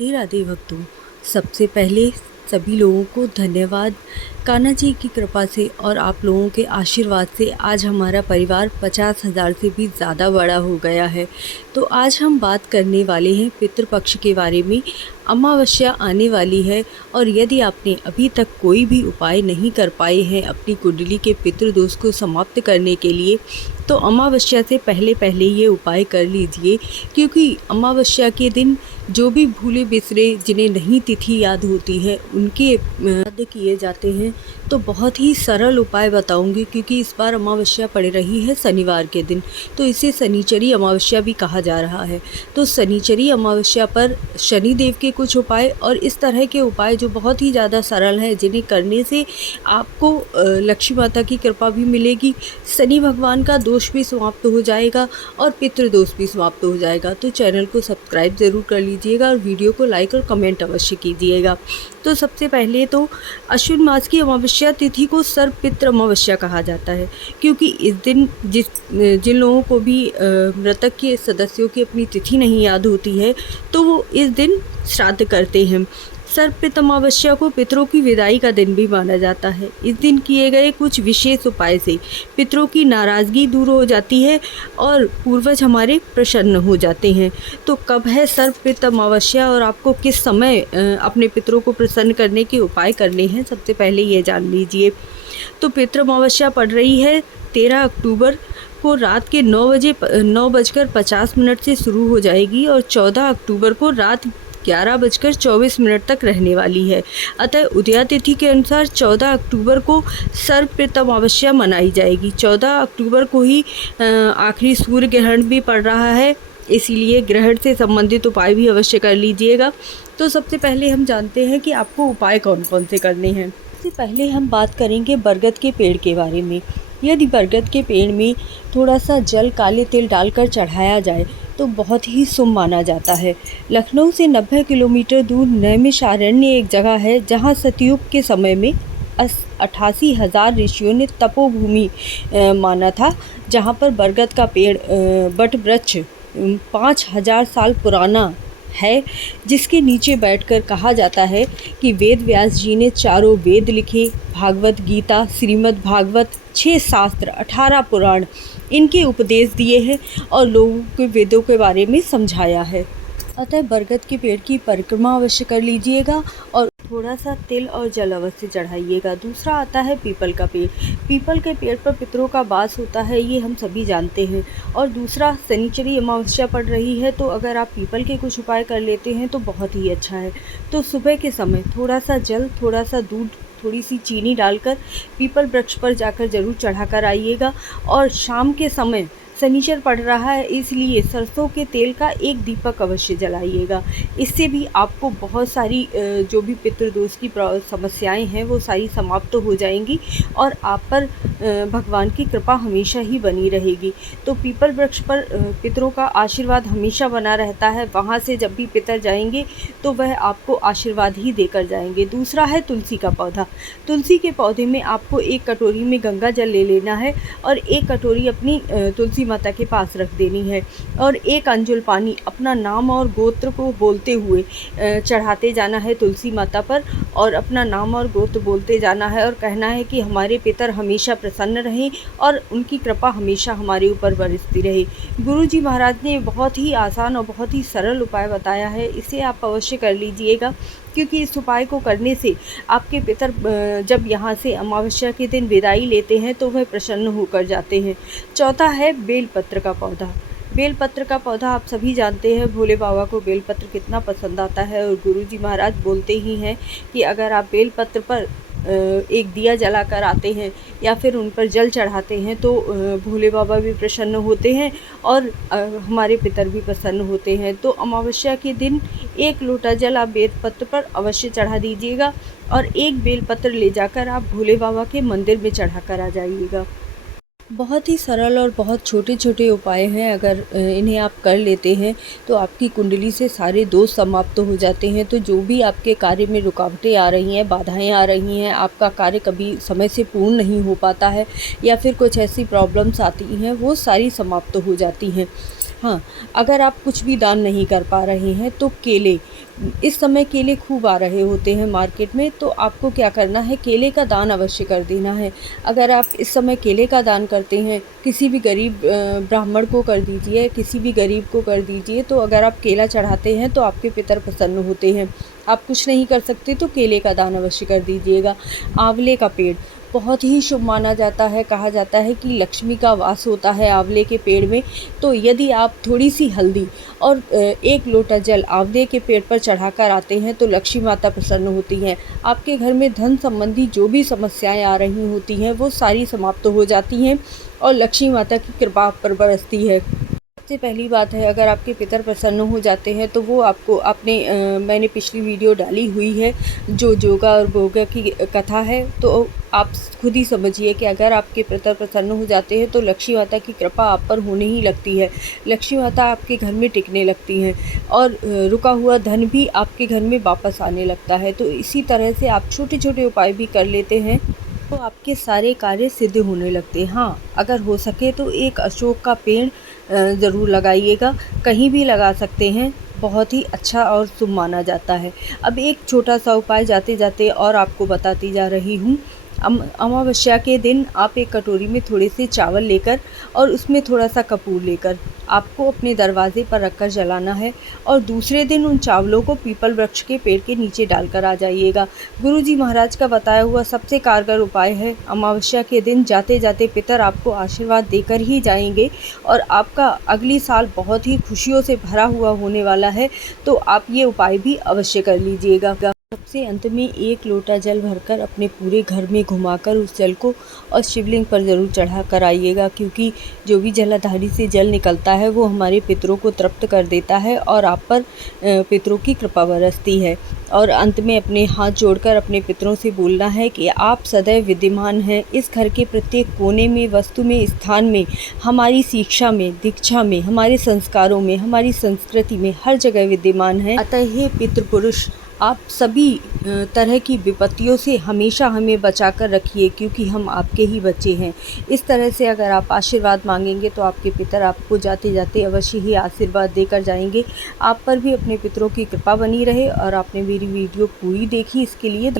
राधे राधे भक्तों। सबसे पहले सभी लोगों को धन्यवाद। कान्हा जी की कृपा से और आप लोगों के आशीर्वाद से आज हमारा परिवार 50,000 से भी ज़्यादा बड़ा हो गया है। तो आज हम बात करने वाले हैं पितृपक्ष के बारे में। अमावस्या आने वाली है और यदि आपने अभी तक कोई भी उपाय नहीं कर पाए हैं अपनी कुंडली के पितृदोष को समाप्त करने के लिए, तो अमावस्या से पहले पहले ये उपाय कर लीजिए, क्योंकि अमावस्या के दिन जो भी भूले बिसरे जिन्हें नहीं तिथि याद होती है उनके याद किए जाते हैं। तो बहुत ही सरल उपाय बताऊंगी, क्योंकि इस बार अमावस्या पड़ रही है शनिवार के दिन, तो इसे शनिचरी अमावस्या भी कहा जा रहा है। तो शनिचरी अमावस्या पर शनिदेव के कुछ उपाय और इस तरह के उपाय जो बहुत ही ज़्यादा सरल हैं, जिन्हें करने से आपको लक्ष्मी माता की कृपा भी मिलेगी, शनि भगवान का दोष भी समाप्त हो जाएगा और पितृदोष भी समाप्त हो जाएगा। तो चैनल को सब्सक्राइब ज़रूर कर लीजिएगा और वीडियो को लाइक और कमेंट अवश्य कीजिएगा। तो सबसे पहले तो अश्विन मास की अमावस्या तिथि को सर्वपितृ अमावस्या कहा जाता है, क्योंकि इस दिन जिन लोगों को भी मृतक के सदस्यों की अपनी तिथि नहीं याद होती है, तो वो इस दिन श्राद्ध करते हैं। सर्वपितृ अमावस्या को पितरों की विदाई का दिन भी माना जाता है। इस दिन किए गए कुछ विशेष उपाय से पितरों की नाराज़गी दूर हो जाती है और पूर्वज हमारे प्रसन्न हो जाते हैं। तो कब है सर्वपितृ अमावस्या और आपको किस समय अपने पितरों को प्रसन्न करने के उपाय करने हैं, सबसे पहले ये जान लीजिए। तो पितृ अमावस्या पड़ रही है 13 अक्टूबर को रात के 9:50 से शुरू हो जाएगी और 14 अक्टूबर को रात 11:24 तक रहने वाली है। अतः उदया तिथि के अनुसार 14 अक्टूबर को सर्वपितृ अमावस्या मनाई जाएगी। 14 अक्टूबर को ही आखिरी सूर्य ग्रहण भी पड़ रहा है, इसीलिए ग्रहण से संबंधित उपाय भी अवश्य कर लीजिएगा। तो सबसे पहले हम जानते हैं कि आपको उपाय कौन कौन से करने हैं। सबसे पहले हम बात करेंगे बरगद के पेड़ के बारे में। यदि बरगद के पेड़ में थोड़ा सा जल काले तिल डालकर चढ़ाया जाए तो बहुत ही शुभ माना जाता है। लखनऊ से 90 किलोमीटर दूर नैमिषारण्य एक जगह है, जहाँ सतयुग के समय में 88,000 ऋषियों ने तपोभूमि माना था, जहाँ पर बरगद का पेड़ बट वृक्ष 5,000 साल पुराना है, जिसके नीचे बैठकर कहा जाता है कि वेद व्यास जी ने चारों वेद लिखे, भागवत गीता, श्रीमद् भागवत, 6 शास्त्र, 18 पुराण इनके उपदेश दिए हैं और लोगों के वेदों के बारे में समझाया है। अतः बरगद के पेड़ की परिक्रमा अवश्य कर लीजिएगा और थोड़ा सा तिल और जल अवश्य चढ़ाइएगा। दूसरा आता है पीपल का पेड़। पीपल के पेड़ पर पितरों का वास होता है, ये हम सभी जानते हैं। और दूसरा, शनिचरी अमावस्या पड़ रही है, तो अगर आप पीपल के कुछ उपाय कर लेते हैं तो बहुत ही अच्छा है। तो सुबह के समय थोड़ा सा जल, थोड़ा सा दूध, थोड़ी सी चीनी डालकर पीपल वृक्ष पर जाकर जरूर चढ़ा कर आइएगा। और शाम के समय शनिचर पड़ रहा है, इसलिए सरसों के तेल का एक दीपक अवश्य जलाइएगा। इससे भी आपको बहुत सारी जो भी पितृदोष की समस्याएं हैं वो सारी समाप्त हो जाएंगी और आप पर भगवान की कृपा हमेशा ही बनी रहेगी। तो पीपल वृक्ष पर पितरों का आशीर्वाद हमेशा बना रहता है, वहाँ से जब भी पितर जाएंगे तो वह आपको आशीर्वाद ही देकर जाएंगे। दूसरा है तुलसी का पौधा। तुलसी के पौधे में आपको एक कटोरी में गंगा जल ले लेना है और एक कटोरी अपनी तुलसी माता के पास रख देनी है और एक अंजुल पानी अपना नाम और गोत्र को बोलते हुए चढ़ाते जाना है तुलसी माता पर और अपना नाम और गोत्र बोलते जाना है और कहना है कि हमारे पितर हमेशा प्रसन्न रहें और उनकी कृपा हमेशा हमारे ऊपर बरसती रहे। गुरुजी महाराज ने बहुत ही आसान और बहुत ही सरल उपाय बताया है, इसे आप अवश्य कर लीजिएगा, क्योंकि इस उपाय को करने से आपके पितर जब यहाँ से अमावस्या के दिन विदाई लेते हैं तो वह प्रसन्न होकर जाते हैं। चौथा है बेलपत्र का पौधा। बेलपत्र का पौधा आप सभी जानते हैं, भोले बाबा को बेलपत्र कितना पसंद आता है और गुरुजी महाराज बोलते ही हैं कि अगर आप बेलपत्र पर एक दिया जलाकर आते हैं या फिर उन पर जल चढ़ाते हैं तो भोले बाबा भी प्रसन्न होते हैं और हमारे पितर भी प्रसन्न होते हैं। तो अमावस्या के दिन 1 लोटा जल आप बेलपत्र पर अवश्य चढ़ा दीजिएगा और एक बेलपत्र ले जाकर आप भोले बाबा के मंदिर में चढ़ा कर आ जाइएगा। बहुत ही सरल और बहुत छोटे छोटे उपाय हैं, अगर इन्हें आप कर लेते हैं तो आपकी कुंडली से सारे दोष समाप्त हो जाते हैं। तो जो भी आपके कार्य में रुकावटें आ रही हैं, बाधाएं आ रही हैं, आपका कार्य कभी समय से पूर्ण नहीं हो पाता है या फिर कुछ ऐसी प्रॉब्लम्स आती हैं, वो सारी समाप्त हो जाती हैं। हाँ, अगर आप कुछ भी दान नहीं कर पा रहे हैं तो केले इस समय केले खूब आ रहे होते हैं मार्केट में, तो आपको क्या करना है, केले का दान अवश्य कर देना है। अगर आप इस समय केले का दान करते हैं, किसी भी गरीब ब्राह्मण को कर दीजिए, किसी भी गरीब को कर दीजिए। तो अगर आप केला चढ़ाते हैं तो आपके पितर प्रसन्न होते हैं। आप कुछ नहीं कर सकते तो केले का दान अवश्य कर दीजिएगा। आंवले का पेड़ बहुत ही शुभ माना जाता है। कहा जाता है कि लक्ष्मी का वास होता है आंवले के पेड़ में। तो यदि आप थोड़ी सी हल्दी और 1 लोटा जल आंवले के पेड़ पर चढ़ाकर आते हैं तो लक्ष्मी माता प्रसन्न होती हैं। आपके घर में धन संबंधी जो भी समस्याएं आ रही होती हैं वो सारी समाप्त हो जाती हैं और लक्ष्मी माता की कृपा आप पर बरसती है। सबसे पहली बात है, अगर आपके पितर प्रसन्न हो जाते हैं तो वो आपको मैंने पिछली वीडियो डाली हुई है जो जोगा और बोगा की कथा है, तो आप खुद ही समझिए कि अगर आपके पितर प्रसन्न हो जाते हैं तो लक्ष्मी माता की कृपा आप पर होने ही लगती है। लक्ष्मी माता आपके घर में टिकने लगती हैं और रुका हुआ धन भी आपके घर में वापस आने लगता है। तो इसी तरह से आप छोटे छोटे उपाय भी कर लेते हैं तो आपके सारे कार्य सिद्ध होने लगते हैं। हाँ, अगर हो सके तो एक अशोक का पेड़ ज़रूर लगाइएगा, कहीं भी लगा सकते हैं, बहुत ही अच्छा और शुभ माना जाता है। अब एक छोटा सा उपाय जाते जाते और आपको बताती जा रही हूँ। अमावस्या के दिन आप एक कटोरी में थोड़े से चावल लेकर और उसमें थोड़ा सा कपूर लेकर आपको अपने दरवाजे पर रखकर जलाना है और दूसरे दिन उन चावलों को पीपल वृक्ष के पेड़ के नीचे डालकर आ जाइएगा। गुरुजी महाराज का बताया हुआ सबसे कारगर उपाय है। अमावस्या के दिन जाते जाते पितर आपको आशीर्वाद देकर ही जाएंगे और आपका अगली साल बहुत ही खुशियों से भरा हुआ होने वाला है। तो आप ये उपाय भी अवश्य कर लीजिएगा। सबसे अंत में 1 लोटा जल भरकर अपने पूरे घर में घुमाकर उस जल को और शिवलिंग पर ज़रूर चढ़ा कर आइएगा, क्योंकि जो भी जलाधारी से जल निकलता है वो हमारे पितरों को तृप्त कर देता है और आप पर पितरों की कृपा बरसती है। और अंत में अपने हाथ जोड़कर अपने पितरों से बोलना है कि आप सदैव विद्यमान हैं इस घर के प्रत्येक कोने में, वस्तु में, स्थान में, हमारी शिक्षा में, दीक्षा में, हमारे संस्कारों में, हमारी संस्कृति में, हर जगह विद्यमान हैं। अतः हे पितृपुरुष, आप सभी तरह की विपत्तियों से हमेशा हमें बचा कर रखिए, क्योंकि हम आपके ही बच्चे हैं। इस तरह से अगर आप आशीर्वाद मांगेंगे तो आपके पितर आपको जाते जाते अवश्य ही आशीर्वाद देकर जाएंगे। आप पर भी अपने पितरों की कृपा बनी रहे। और आपने मेरी वीडियो पूरी देखी, इसके लिए